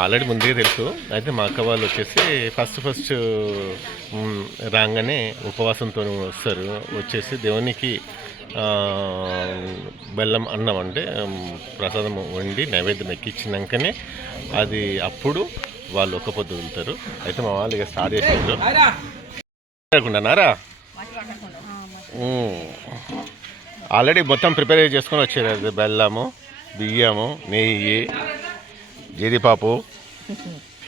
Already ముందుగా తెలుసు. అయితే మా అక్క వాళ్ళు వచ్చేసి ఫస్ట్ ఫస్ట్ రాగానే ఉపవాసంతో వస్తారు. వచ్చేసి దేవునికి బెల్లం అన్నం అంటే ప్రసాదం వండి నైవేద్యం ఎక్కించినాకనే అది అప్పుడు వాళ్ళు ఒక్క పొద్దు వదులుతారు అయితే మా వాళ్ళు ఇక స్టార్ట్ చేసారు లేకుండానారా ఆల్రెడీ మొత్తం ప్రిపేర్ చేసుకొని వచ్చారు. బెల్లము బియ్యము నెయ్యి జీడిపాపు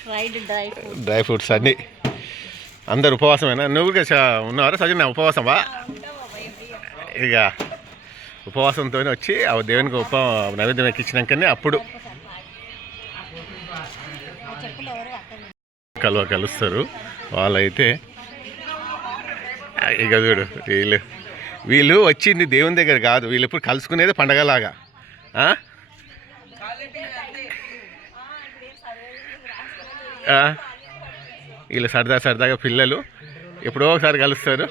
డ్రై ఫ్రూట్ డ్రై ఫ్రూట్స్ అన్నీ. అందరు ఉపవాసమేనా? నువ్వు కూడా ఉన్నావా? సజన ఉపవాసమా? ఇక ఉపవాసంతో వచ్చి ఆ దేవునికి ఉప నైవేద్యం ఎక్కించినాకనే అప్పుడు కలువ కలుస్తారు. వాళ్ళైతే ఇక చూడు వీళ్ళు వీళ్ళు వచ్చింది దేవుని దగ్గర కాదు. వీళ్ళు ఇప్పుడు కలుసుకునేది పండగలాగా ఆ? ఆ? వీళ్ళు సరదా సరదాగా పిల్లలు ఎప్పుడో ఒకసారి కలుస్తారు.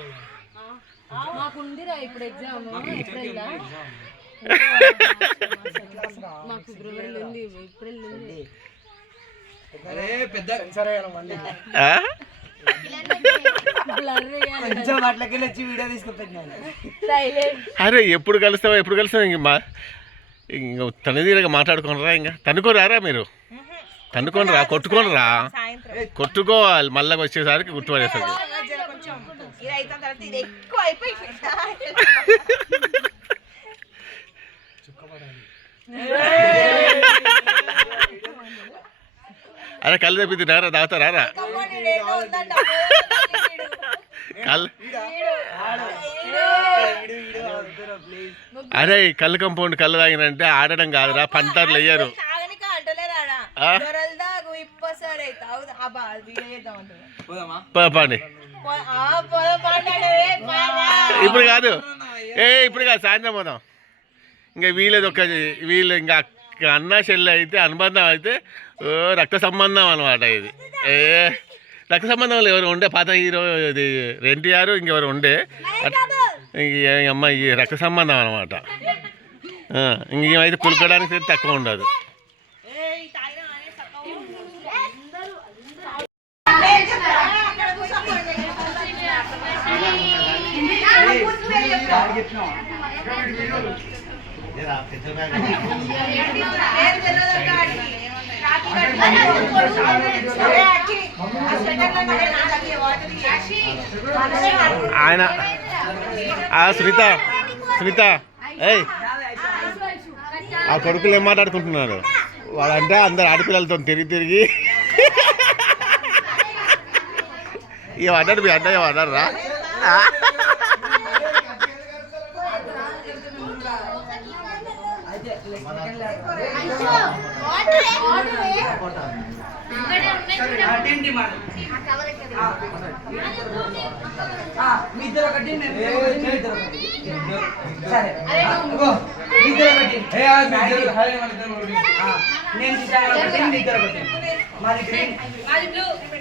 అరే ఎప్పుడు కలుస్తావా? ఎప్పుడు కలుస్తావా? ఇంక మా ఇంక తనదీరగా మాట్లాడుకోనరా ఇంకా? తనుకోరారా మీరు? తన్నుకొని రా కొట్టుకొని రా కొట్టుకోవాలి మళ్ళీ వచ్చేసరికి గుర్తుపడేసరికి కొంచెం ఇది అయిన తర్వాత ఇది ఎక్కువ అయిపోయి అరే కళ్ళు తెప్పింది రారా తాగుతారా రా కళ్ళు అరే కళ్ళు కంపౌండ్ కళ్ళు తాగినంటే ఆడడం కాదురా పంటర్లు వేయరు తాగనిక అంటలేరాడా ఆ? దొరలు దాగు ఇప్పసరే తాగు అబ్బా వీడియో చేద్దాం అంటున్నా ప- పండి పో- ఆ పొల పండాడే పారా ఇప్పుడు కాదు. ఏ ఇప్పుడు కాదు సాయంత్రం పోదాం. ఇంకా వీళ్ళది ఒక వీళ్ళు ఇంకా అన్న చెల్లె అయితే అనుబంధం అయితే ఓ రక్త సంబంధం అనమాట ఇది. ఏ రక్త సంబంధంలో ఎవరు ఉండే పాత హీరో ఇది ఎన్టీఆర్ ఇంకెవరు ఉండే. ఇంక ఈ రక్త సంబంధం అనమాట ఇంకేమైతే కులకడానికి తక్కువ ఉండదు. ఆయన ఆ సునీత సునీత ఏయ్. ఆ కొడుకులు ఏం మాట్లాడుకుంటున్నారు? వాళ్ళంటే అందరు ఆడపిల్లలతో తిరిగి తిరిగి. ఇక అన్నాడు మీ అన్నయ్య అన్నారు మీ ఇద్దరు ఒకటి సరే ఇద్దరు ఒకటి నేను ఒకటి ఇద్దరు ఒకటి మాది గ్రీన్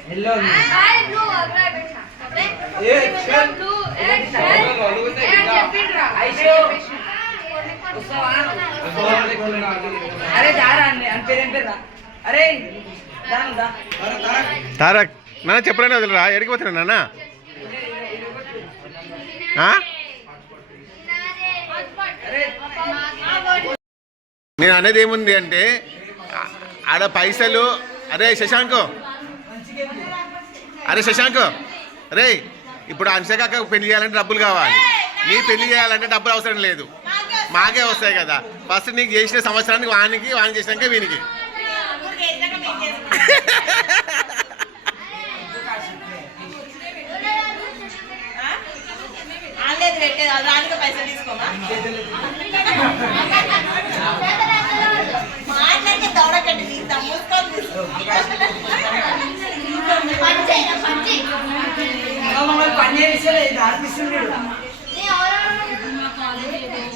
ఎల్లో అరే దారా అని పేరు ఏం పేరు అరే తారక్ నాన్న చెప్పలేనా వదిలేరా? ఎడికి పోతున్నా నాన్న? ఆ? నేను అనేది ఏముంది అంటే ఆడ పైసలు అరే శశాంక్. అరే శశాంక్ అరే ఇప్పుడు అంశకాక పెళ్ళి చేయాలంటే డబ్బులు కావాలి. నీ పెళ్ళి చేయాలంటే డబ్బులు అవసరం లేదు. మాకే వస్తాయి కదా. ఫస్ట్ నీకు చేసిన సంవత్సరానికి వానికి వానికి చేసినాక వీనికి. పెట్టేది అది దానికి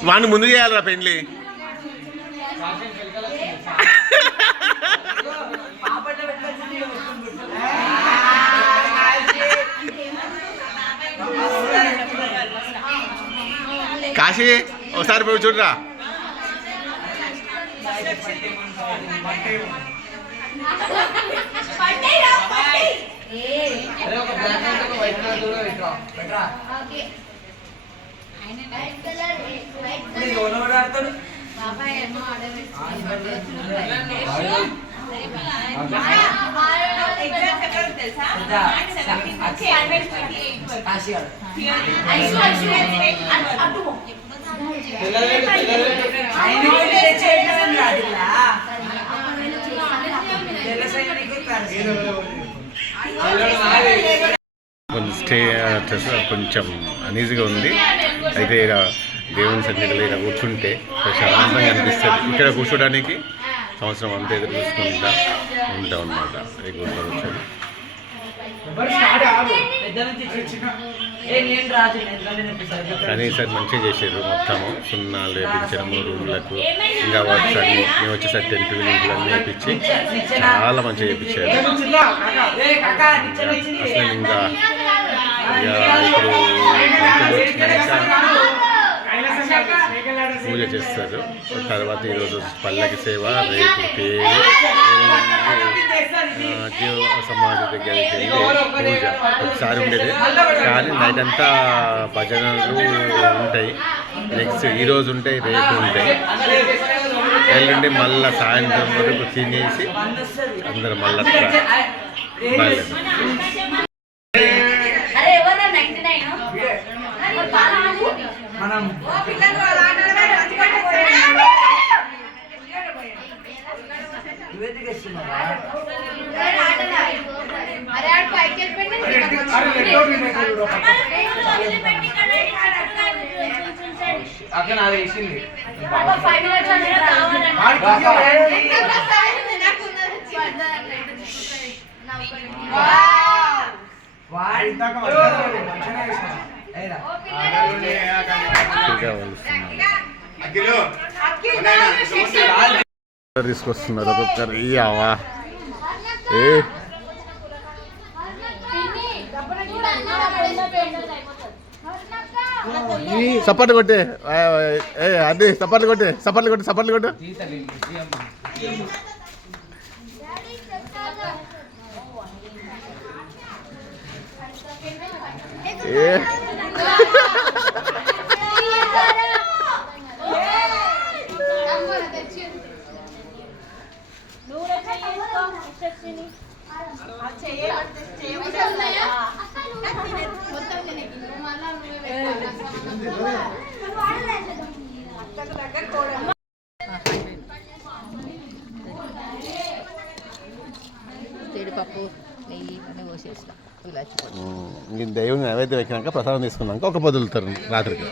వాడిని ముందు చేయాలిరా పెట్టాల్సింది కాశీ ఒకసారి పోయి చూడరా. ఒక బ్లాక్ ఒక వైట్ కలర్ కూడా పెట్టరా. పెట్టరా. ఇప్పుడు స్టే కొంచెం అనీజీగా ఉంది. అయితే దేవుని సన్నిధిలో ఇక్కడ కూర్చుంటే ప్రశాంతంగా అనిపిస్తుంది. ఇక్కడ కూర్చోడానికి సంవత్సరం అంతా ఎదురు చూసుకుంటా ఉంటాం అనమాట ఈ గుడిలో అనిపిస్తాను కానీ ఈసారి మంచిగా చేసారు మొత్తము. సున్నాలు వేపించడము రూమ్లకు. ఇంకా వాట్స్ అన్ని మేము వచ్చేసరికి టెంట్ ఇంట్లో అన్నీ వేపించి చాలా మంచిగా చేయించారు అసలు ఇంకా ఇక ఇప్పుడు పూజ చేస్తారు. తర్వాత ఈరోజు పల్లకి సేవ రేపు పేరు జీవ సమాధి దగ్గరికి వెళ్ళి పూజ. ఒకసారి ఉండేది. కానీ నైట్ అంతా భజనలు ఉంటాయి. నెక్స్ట్ ఈరోజు ఉంటాయి రేపు ఉంటాయి. ఎల్లుండి మళ్ళీ సాయంత్రం వరకు తినేసి అందరు మళ్ళీ మనం పిల్లలు అలా ఆటలు మంచిగా నివేదిక ఇస్తున్నావా అరే ఆడు పైకి అక్కడ నాది వేసింది. ఫైవ్ తీసుకొస్తున్నారు ఒక్కొక్కరు. అవా ఏ? సపోర్ట్ కొట్టే. ఏ అది సపోర్ట్ కొట్టే సపోర్ట్ కొట్టే సపోర్ట్ కొట్టు. ఏ? ఈ దేవుని నైవేద్యం ఎక్కినాక ప్రసాదం తీసుకున్నాక ఒక పొద్దులుతారు రాత్రికి.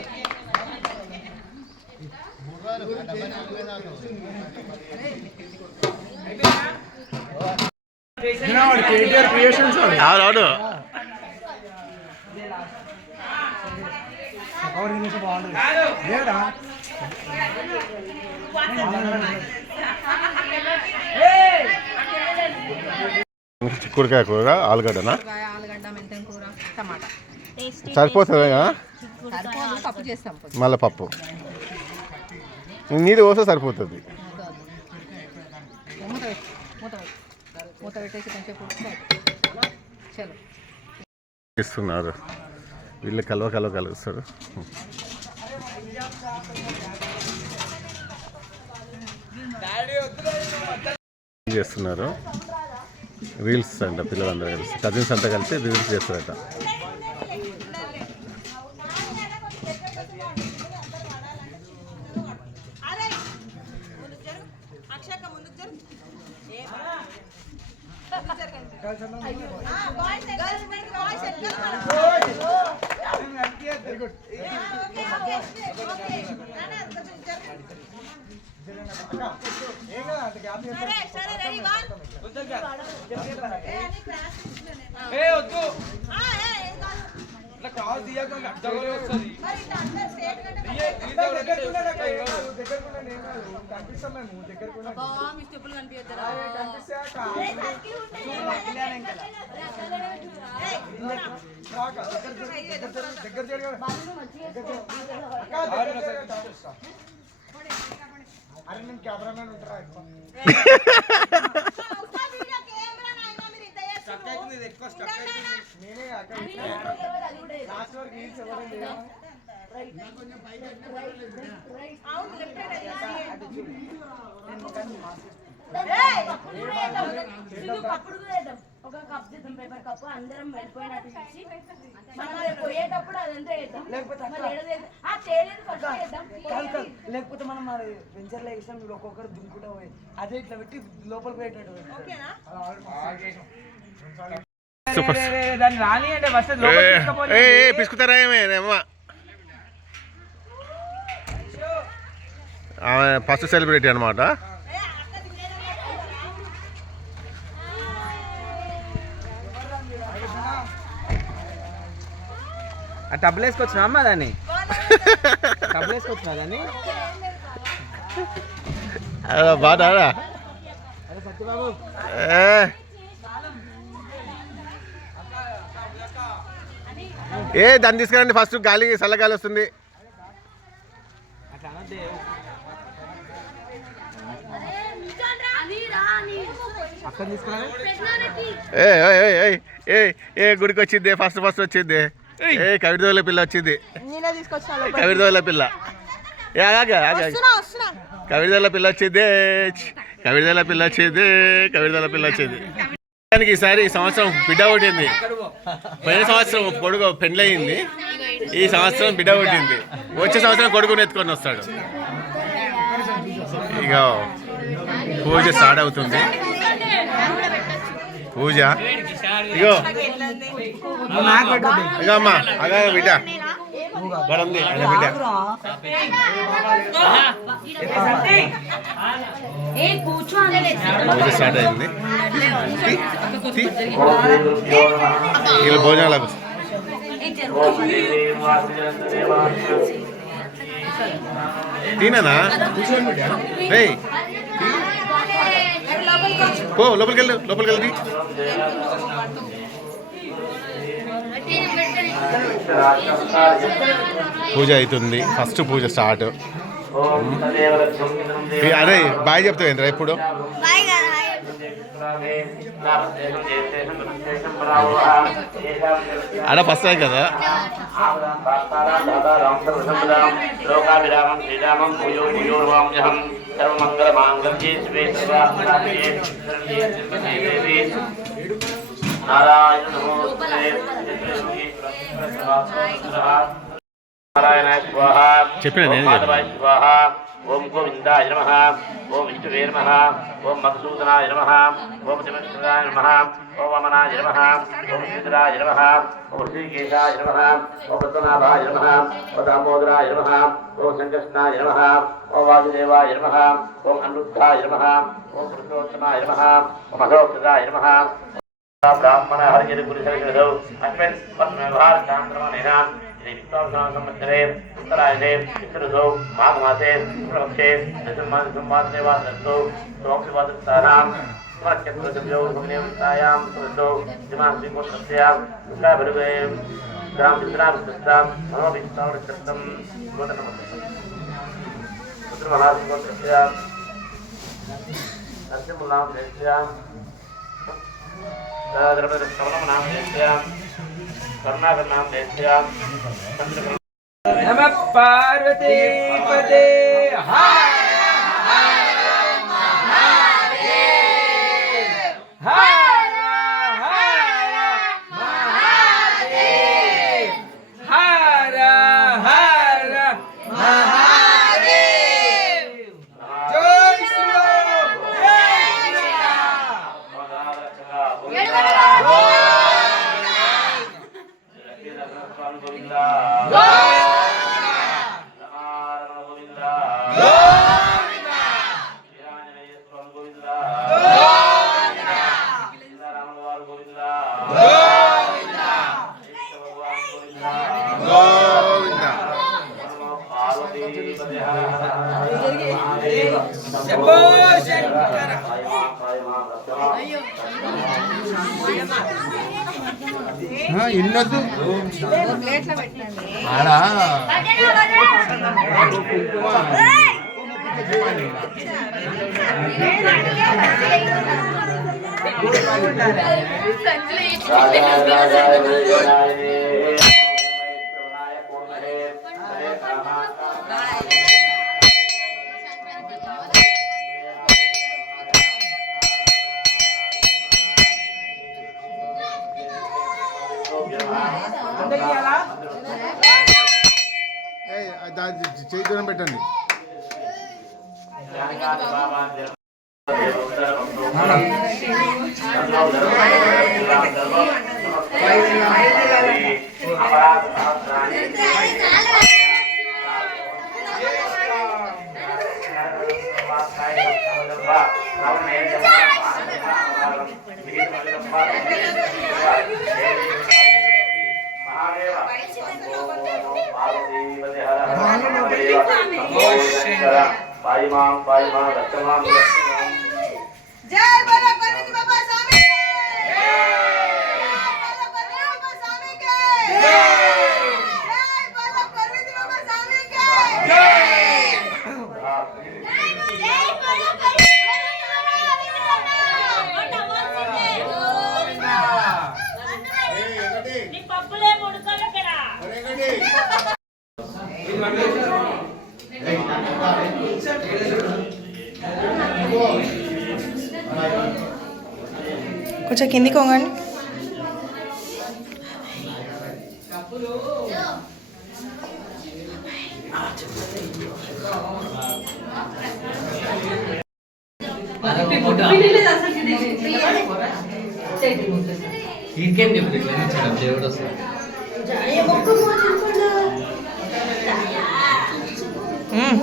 అవునవును. చిక్కుడుకాయ కూర ఆలుగడ్డనా? ఆలుగడ్డ మెంతం కూర టమాటా. సరిపోతుంది? సరిపోదు పప్పు చేస్తాం మళ్ళీ పప్పు నీది పోస్తే సరిపోతుంది. ఇస్తున్నారు. వీళ్ళు కలవ కలవ కలుస్తారు. ఏం చేస్తున్నారు? రీల్స్ అంట పిల్లలందరూ కలిసి. కజిన్స్ అంతా కలిసి రీల్స్ చేస్తారట. అక్షక ముందుకు జరు boys girls boys okay okay okay నానా కొంచెం జరు సరే సరే రెడీ వన్ ఏ అని క్లాస్ ఏ వద్దు ఆ ఏ ఏం కాదు ఇట్లా క్రాస్ తీయక అడ్డగోలు వస్తుంది మరి ఇట్లా అందరూ స్ట్రేట్గా అరే నేను కెమెరామెన్ ఉంటారా అవును లెఫ్ట్ హ్యాండ్ కప్పుడు వేద్దాం. ఒక కప్ చేద్దాం పేపర్ కప్ అందరం వెళ్ళిపోయినట్టు చూసి మనం పోయేటప్పుడు అదంతా వేద్దాం. లేకపోతే లేకపోతే మనం ఒక్కొక్కరు దుంకుతా. పోయి అదే ఇట్లా పెట్టి లోపలికి పోయేటట్టు. ఓకేనా? సూపర్ రే, రే, రే, దాన్ని రాని అంటే ఫస్ట్ లోపలికి తీసుకుపోయి ఏ ఏ, పిసుకుతారా ఏమే అమ్మ ఆమె ఫస్ట్ సెలబ్రిటీ అనమాట ఆ టబ్బులు వేసుకొచ్చినా అమ్మా దాన్ని? టబ్బులు వేసుకొచ్చినా దాన్ని? బాగా అరే ఏ దాన్ని తీసుకురండి ఫస్ట్ గాలి చల్లగాలి వస్తుంది. ఏ ఏ, ఏ, ఏ, ఏ ఏ గుడికి వచ్చింది? ఫస్ట్ ఫస్ట్ వచ్చింది. ఏ కవిడదోళ్ళ పిల్ల వచ్చింది. కవిడదోళ్ళ పిల్ల. ఏ ఆగా పిల్ల వచ్చింది. కవిడదల పిల్ల వచ్చింది. కవిడదల పిల్ల వచ్చింది. దానికి ఈసారి ఈ సంవత్సరం బిడ్డ పుట్టింది. పోయిన సంవత్సరం కొడుకు పెండ్లయింది. ఈ సంవత్సరం బిడ్డ పుట్టింది. వచ్చే సంవత్సరం కొడుకుని ఎత్తుకొని వస్తాడు. ఇక పూజ స్టార్ట్ అవుతుంది. పూజ. ఇగో. ఇగో అమ్మా అగా బిడ్డ. బిడ్డ. పూజ స్టార్ట్ అయింది. వీళ్ళు భోజనాలకు తిననా? రే పో లోపలికి వెళ్ళు లోపలికి వెళ్ళి పూజ అవుతుంది ఫస్ట్ పూజ స్టార్ట్. అదే బాయ్ చెప్తావు ఏంద్రా ఇప్పుడు ఆడ ఫస్ట్ కదా? లోకాభిరామం శ్రీరామం భూయో భూయోర్వాంజహం సర్వమంగళమాంగళ్యే శివే నారాయణ నమోస్తుతే నారాయణ స్వాహ చెప్పినా మాధవాయ స్వాహ ఓం గోవిందాయ నమ ఓం విష్ణువే నమ ఓం మధుసూదనాయ నమ ఓం జమశ్వరాయ నమ ఓం వమనాయ నమ ఓం శ్రీధరాయ నమ ఓం శ్రీకేశాయ నమ ఓం రత్నాభాయ నమ ఓం దామోదరాయ నమ ఓం సంకృష్ణాయ నమ ఓం వాసుదేవాయ నమ ఓం అనిరుద్ధాయ నమ ఓం పురుషోత్తమాయ నమ ఓం అధోక్షదాయ నమ బ్రాహ్మణ హరిజన పురుషౌ అస్మిన్ పద్మభారతాంధ్రమణేన సంవత్సరే दैविकावसासंवत्सरे उत्तरायणे पितृसौ माघमासे शुक्लपक्षे दशमासंवासरेवासस्तौ सोमविवासस्थानां स्मरक्षत्रसंयोगसंनियमितायां सुरसौ दिमांसिकोत्तस्यां दुर्गाभृगे ग्रां चित्रां सत्तां मनोभिस्तावृक्षत्तं गोदनमस्तम् पुत्रमहासिकोत्तस्यां नरसिंहलां देश्यां द्रवणमनां देश्यां कर्णाकर्णां देश्यां नमः पार्वतीपदे हर ఇన్నొద్దు ప్లేట్లో పెట్టండి ఆడ ఏయ్! చేయి దూరం పెట్టండి. పాయిమాం పాయిమా జై బోలో గణపతి బాబా స్వామి పప్పులే ముడుకోలు కొంచెం కిందికి వంగండి ఇంకేం చెప్పు ఇట్లా ఇచ్చాడు దేవుడు అసలు మ్మ్.